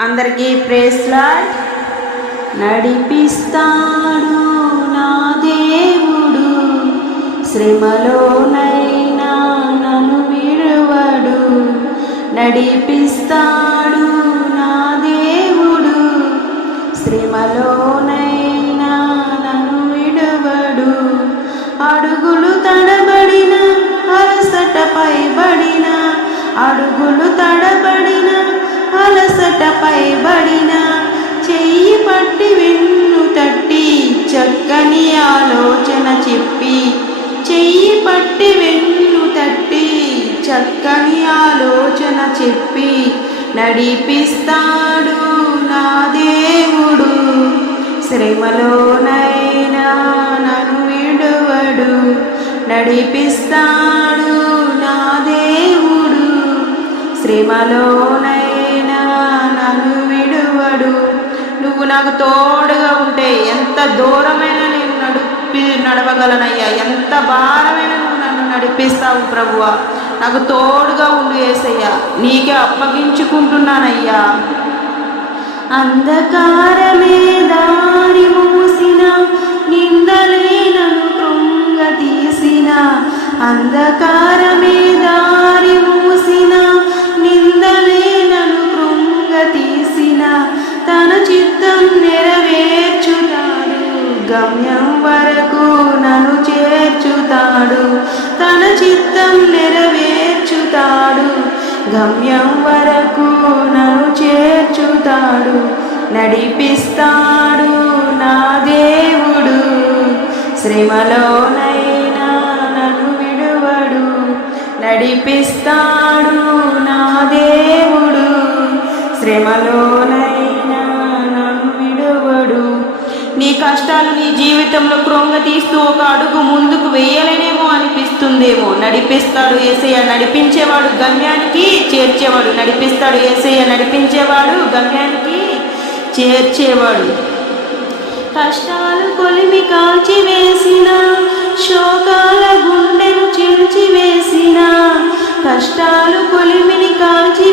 అందరికీ ప్రేస్లాడ్ నడిపిస్తాడు నా దేవుడు. శ్రమలోనైనా నన్ను విడువడు. నడిపిస్తాడు నా దేవుడు. శ్రమలోనైనా నన్ను విడవడు. అడుగులు తడబడిన అలసటపై పైబడిన అడుగులు తడబడిన అలసటపై బడిన చెయ్యి పట్టి వెన్ను తట్టి చక్కని ఆలోచన చెప్పి చెయ్యి పట్టి వెన్ను తట్టి చక్కని ఆలోచన చెప్పి నడిపిస్తాడు నా దేవుడు. శ్రమలోనైనా నన్ను విడువడు నడిపిస్తాడు నా దేవుడు. శ్రమలోన నాకు తోడుగా ఉంటే ఎంత దూరమైన నేను నడిపి నడవగలనయ్యా. ఎంత భారమైన నువ్వు నన్ను నడిపిస్తావు ప్రభువా. నాకు తోడుగా ఉండు ఏసయ్యా. నీకే అప్పగించుకుంటున్నానయ్యా. అంధకారమే దారి చిత్తం నెరవేర్చుతాడు. గమ్యం వరకు నన్ను చేర్చుతాడు. నడిపిస్తాడు నా దేవుడు. శ్రమలోనైనా నన్ను విడువడు. నడిపిస్తాడు నా దేవుడు. శ్రమలోనైనా నన్ను విడువడు. నీ కష్టాలు నీ జీవితంలో క్రొంగ తీస్తూ ఒక అడుగు ముందుకు వేయలేనే అనిపిస్తుందేమో నడిపిస్తాడు ఏసయ్య. నడిపించేవాడు గమ్యానికి చేర్చేవాడు. నడిపిస్తాడు ఏసయ్య. నడిపించేవాడు గమ్యానికి చేర్చేవాడు. కష్టాలు కొలిమి కాల్చి వేసిన శోకాల గుండెను చిల్చి వేసిన కష్టాలు కొలిమిని కాల్చి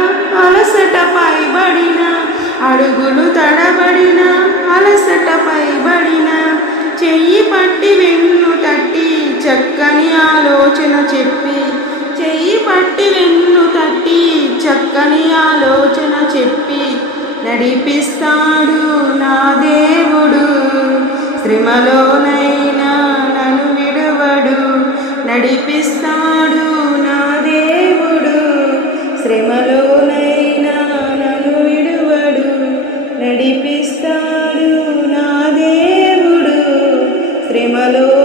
అలసట పైబడిన అడుగులు తడబడిన అలసట పైబడిన చెయ్యి పట్టి వెన్ను తట్టి చక్కని ఆలోచన చెప్పి చెయ్యి పట్టి వెన్ను తట్టి చక్కని ఆలోచన చెప్పి నడిపిస్తాడు నా దేవుడు. శ్రమలోనైనా నన్ను విడువడు నడిపిస్తాడు నడిపిస్తాడు నా దేవుడు. శ్రమలో